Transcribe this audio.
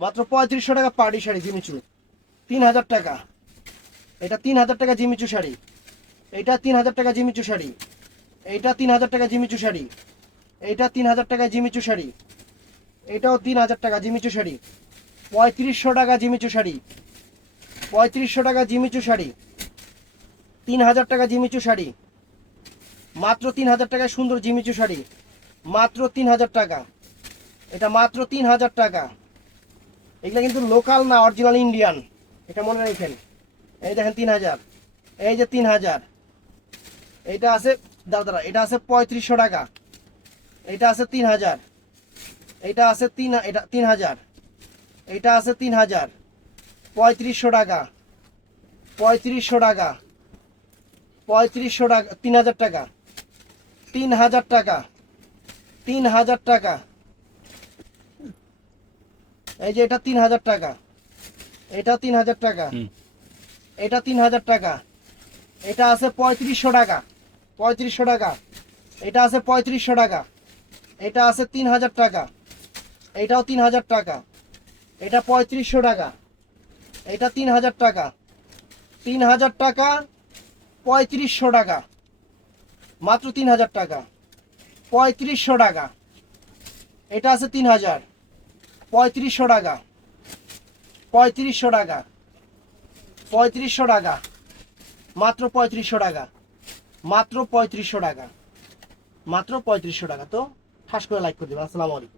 মাত্র 3500 টাকা party sari Jimmy Choo, 3000 টাকা। এটা 3000 টাকা জিমিচু শাড়ি, এটা 3000 টাকা জিমিচু শাড়ি, এইটা 3000 টাকা জিমিচু শাড়ি, এইটা 3000 টাকা জিমিচু শাড়ি, এটাও 3000 টাকা জিমিচু শাড়ি। 3500 টাকা জিমিচু শাড়ি, 3500 টাকা জিমিচু শাড়ি, 3000 টাকা জিমিচু শাড়ি, মাত্র 3000 টাকায় সুন্দর জিমিচু শাড়ি, মাত্র 3000 টাকা। এটা মাত্র 3000 টাকা। এগুলো কিন্তু লোকাল না, অরিজিনাল ইন্ডিয়ান, এটা মনে রাখেন। এই দেখেন 3000, এই যে 3000। এটা আছে দাদা, এটা আছে 3500 টাকা, এটা আছে 3000, এটা আছে এটা 3000, এটা আছে 3000, 3500 টাকা, 3500 টাকা, 3500 টাকা, 3000 টাকা, 3000 টাকা, 3000 টাকা। এই যে এটা 3000 টাকা, এটা 3000 টাকা, এটা 3000 টাকা, এটা আছে 3500 টাকা, 3500 টাকা, এটা আছে 3500 টাকা, এটা আছে 3000 টাকা, এটাও 3000 টাকা, এটা 3500 টাকা, এটা 3000 টাকা, 3000 টাকা, 3500 টাকা, মাত্র 3000 টাকা, 3500 টাকা। এটা আছে 3000, 3500 টাকা, 3500 টাকা, 3500 টাকা, মাত্র 3500 টাকা, মাত্র 3500 টাকা, মাত্র 3500 টাকা। তো ঠাস করে লাইক করে দেবেন। আসসালামু আলাইকুম।